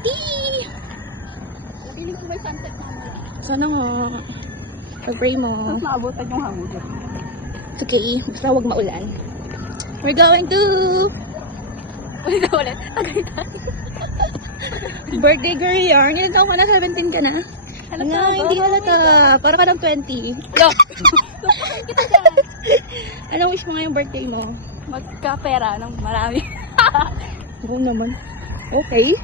pretty! Piling ko may sunset na mo. Sana nga. Pag-pray mo. Tapos naabutan yung hamon. It's okay. Basta huwag maulan. We're going to... Ulit. Tagaytay. Birthday girl yarn. Ilan taon ka na? 17 ka na? Halata Nga, ba? hindi halata. Para ka ng 20. Kita dyan. Anong wish mo ngayong birthday mo? Magka-pera ng marami. Oo naman. Okay.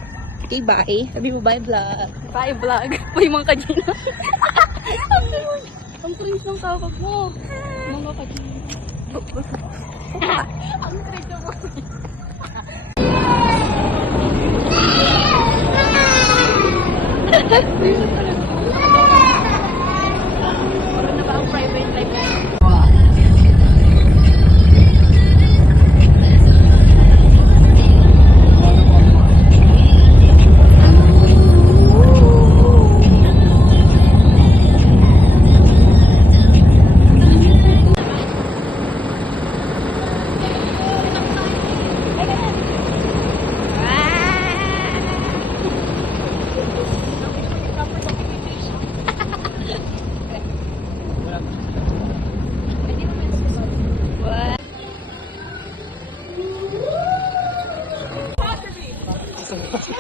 Okay, bye. Sabi mo bye vlog. Bye vlog. May mga kajina. Ang cringe ng tawag mo. Mga kajina. Ang cringe mo. Ano na ba ang private life mo?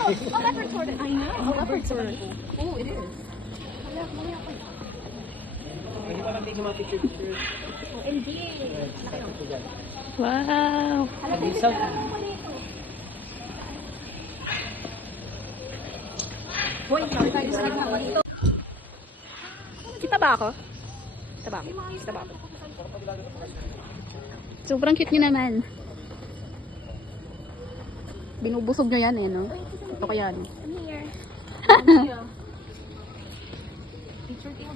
Oh, that's recorded. I know. Oh, that's recorded. Oh, it is. Hindi pa natin yung mga picture. Oh, indeed. Wow. Boy, tayo sa nagtawa dito. Kita ba ako? Kita ba ako? Kita ba ako? Sobrang cute niyo naman. Binubusog nyo yan eh, no? Ito kaya, no? Come here. Picture tayo.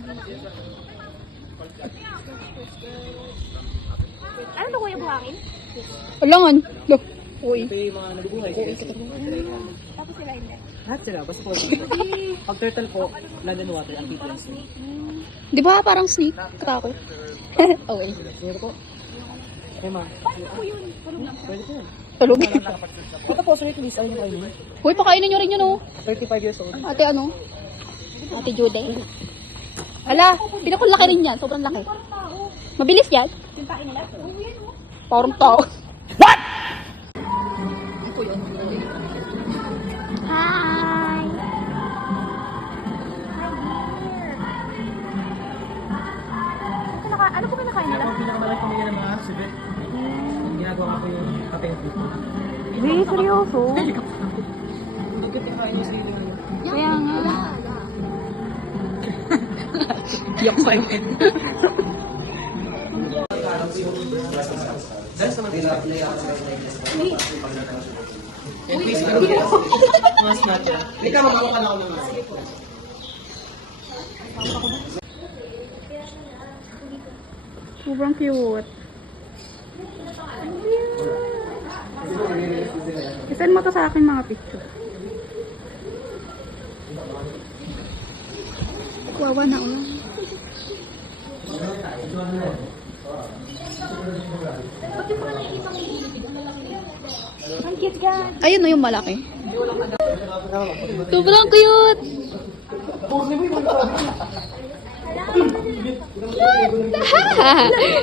Ano to, kuya, buhangin? Alangan! Look! Uy. Ito yung mga nabubuhay. Tapos sila hindi. Lahat sila, basta po. Pag turtle po, land and water, ang details. Di ba parang snake? Katakot. Okay. Meron po. Emma, Paano po yun? Tulog lang siya. pwede po yun. Tulogin. Ito po, sorry please, ayun yung kainin. Uy, pakainin nyo rin yun, oh. 35 years old. Ate ano? Ate Jude. Hala, pinakulaki rin yan. Sobrang laki. Mabilis yan. Yung tain nila. Oh, yan oh. Parang tao. Hi! Ano po kinakain nila? Ito ang pinakamalaki pamilya ng mga sibit. Ginagawa ko yung kapente. Hey, seryoso? Nagkatikain niya sa iyo. Kaya nga. Iyak sa'yo. Dahil sa mga please, mga snatcher. Hindi ka mamawakan ako naman. Sobrang cute. Isend mo to sa akin mga picture. Wawa na ulo. Ang cute guys! Ayun na yung malaki. Sobrang cute!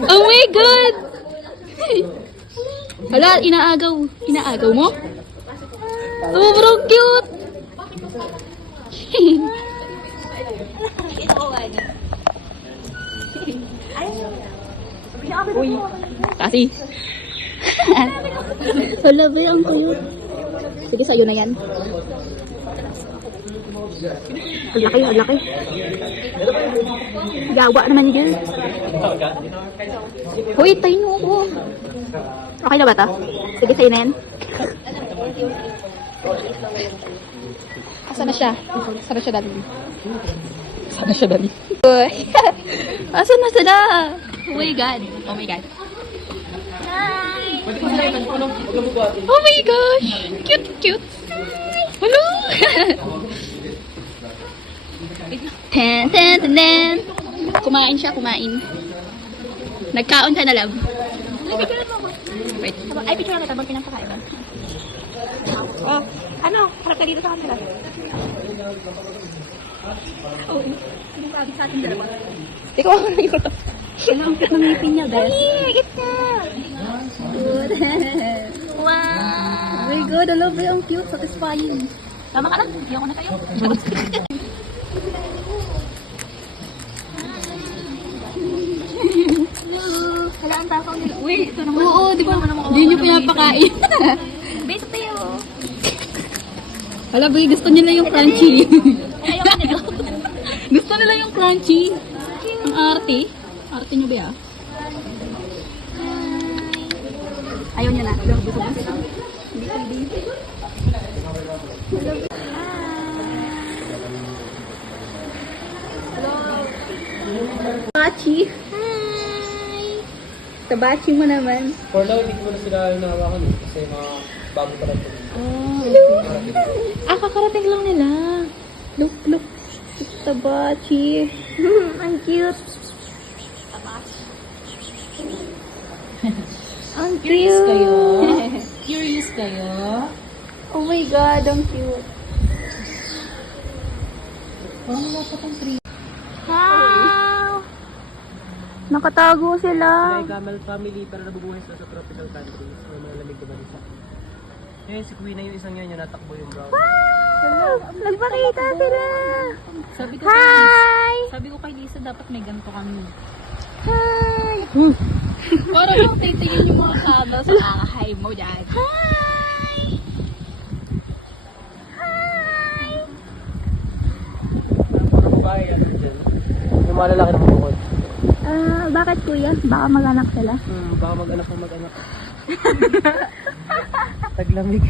Oh my God! Hala, inaagaw. Inaagaw mo? Sobrang cute! Uy, kasi. Hala ba yung cute? Sige, sa'yo na yan. Ang laki, ang laki. Gawa naman yun. Uy, tayo mo ako. Okay na ba ito? Sige, sa'yo na yan. Asa na siya? Asa na siya dali? Asa na siya dali? Uy. Asa na sila? Oh my God. Oh my God. Oh my gosh! Cute, cute! Hello! Ten, ten, ten, ten! Kumain siya, kumain. Nagkaon ka na, love. Wait. Ay, picture lang kita. Ba't pinapakain? Oh. Ano? Harap ka dito sa kanila. Oo. Anong sabi sa ating dalawa? Ikaw ako na yun. Ano ang ngipin niya, guys? Higit ka! Good. Wow! Oh my God, I love you. Ang cute. Satisfying. Tama ka na. Iyak ko na kayo. Hala, ang takaw nila. Uy, ito naman. Oo, di ba? Hindi nyo pinapakain. Base tayo. Hala, boy, gusto nila yung crunchy. Ayaw nila. Gusto nila yung crunchy. Ang arte. Arte nyo ba ya? Ayaw niya na. Gusto mo sila. Hindi pwede. Tabachi. Hi! Tabachi mo naman. For now, hindi ko na sila nahawakan kasi mga bago pa lang. Kakarating lang nila. Look. Tabachi. Ang cute. Ang cute. Curious kayo? Oh my God, ang cute. Parang wala pa kang tree. Wow! Nakatago sila. Camel family pero nabubuhay sila sa tropical country. So, malamig na bansa. Ngayon, si Queen na yung isang yun, yung natakbo yung brown. Wow! Nagpakita sila. Sabi ko kay Lisa, dapat may ganito kami. Hi! Parang yung titingin yung mga kada sa kakahay mo dyan. Mga babae, ano dyan. Yung mga lalaki na bukod. Bakit kuya? Baka mag-anak sila. Baka mag-anak mo mag-anak. Taglamig.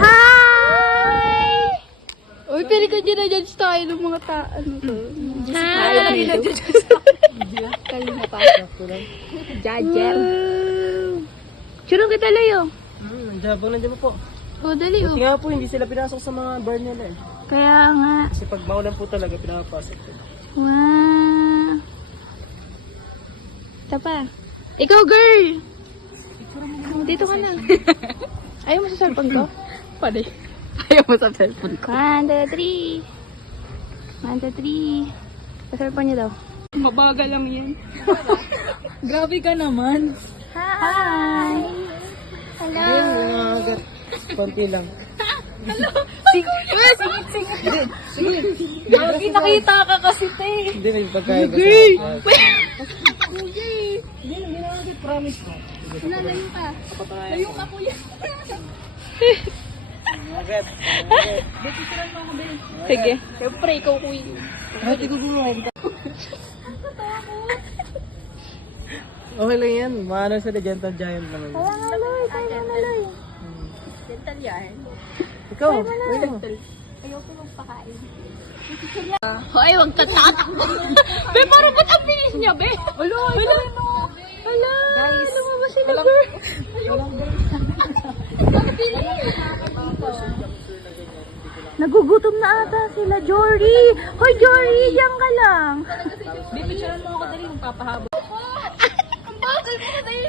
Hi! Uy, pero ka dyan tayo ng mga ano to. Hi! Kayo na pa. Judger. Churong kita layo. Nandiyan po. Oh, dali oh. Kasi nga po, hindi sila pinasok sa mga bar nila eh. Kaya nga. Kasi pag maulan po talaga, pinapasok ko. Wow. Ito pa. Ikaw, girl! Dito ka na. Ayaw mo sa cellphone ko? Pwede. Ayaw mo sa cellphone ko. 1, 2, 3. 1, 2, 3. Sa cellphone niya daw. Mabagal lang yan. Grabe ka naman. Hi! Hello! Ayun, mga agat. Konti lang. Grabe, nakita ka kasi, te. Hindi, may pagkain kasi. Promise mo. Layo ka. Layo ka, kuya. Agat. Sige. Siyempre, ikaw kuya. Bakit igugumain ka? Okay lang yan. Maano sila, gentle giant naman. Kaya nga, Loy. Kaya nga, Loy. Dental yarn. Ikaw, Ayoko magpakain. Hoy, huwag ka tatakbo. Be, parang ba't ang bilis niya, be? Hala, Guys, lumabas sila, girl. nagugutom na ata sila, Jory. Hoy, Jory, diyan ka lang. Be, picturean mo ako dali, magpapahabol. Ang bagal mo na dali.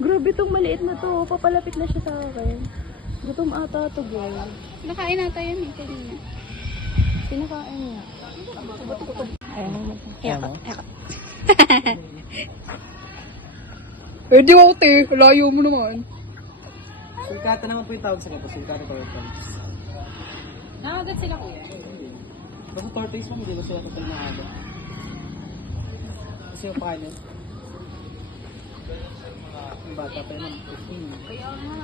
Grabe tong maliit na to. Papalapit na siya sa akin. Gutom ata to, girl. Nakain nata yun, eh, kanina. Pinakain niya. Ayaw mo? Pwede ako, te. Layo mo naman. Sulkata naman po yung tawag sa kapos. Sulkata po yung tawag. Nakagat sila, kuya. Basta tortoise lang, hindi ko sila total na aga. Kasi yung pakain yung bata pa naman, 15. Kaya nga.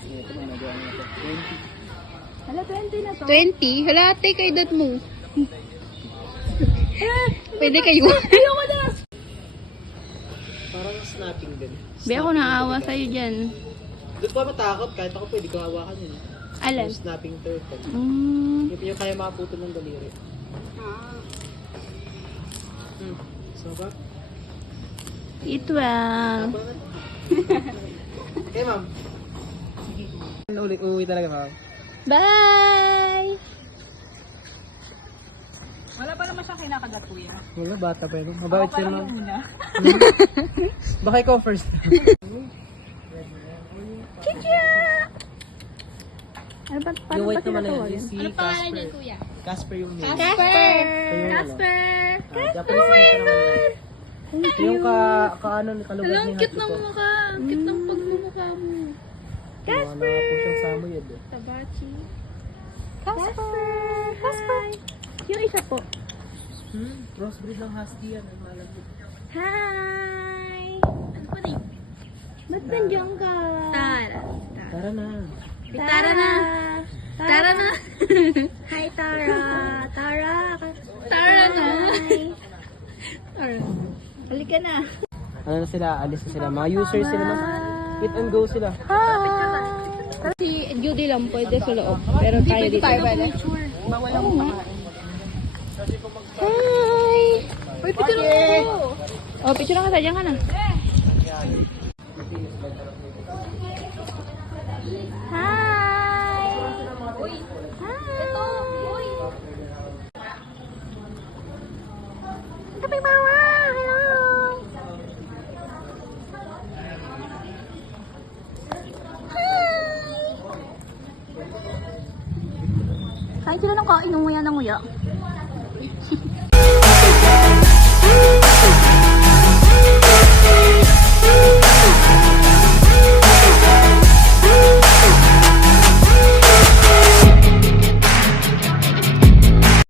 Sige, ito na, nagawa na ito. 20. Hala, 20 na to. 20? Hala, ate, kay dad mo. Pwede kayo. Ayoko na. Parang snapping din. Be, ako naawa sa'yo dyan. Doon pa matakot, kahit ako pwede ko hawakan yun. Alan? Yung snapping turtle. Yung kaya makaputol ng daliri. So ba? Eat well. Okay, ma'am. Uuwi talaga, ma'am. Bye! Wala pa naman siyang kinakagat, kuya. Wala, bata pa yun. Mabait siya naman. Una. Baka ikaw first. Ano ba, paano Yung ba white sila naman na yun, tawagin? yung si Ano pangalan Casper. niya, kuya? Casper yung name. Casper! Yung ano, Casper! Japanese dito naman yan. Yung ka-ano, kalugad ni Ang cute ng Hachiko. mukha. Ang cute ng pagmumukha mo. Casper! Mga pusyang samoyed eh. Tabachi. Casper! Casper! Yung isa po. Crossbreed ng husky yan. Ang malagod. Hi! Ano pa rin? Ba't nandiyan ka? Tara. Tara na. Tara na. Tara na. Hi, Tara! Tara! Tara na. Hi! Tara. Halika na. Ano na sila? Alis na sila. Mga users sila na. Hit and go sila. Si Judy lang pwede sa loob. Pero tayo dito. Bawal ang kumakain. Hi! Uy, picture mo. Oh, picture na ka. Diyan ka na. Hi! Hi! Tapi Mama! Hello! Hi! Kain sila ng kain. Umuya ng nguya.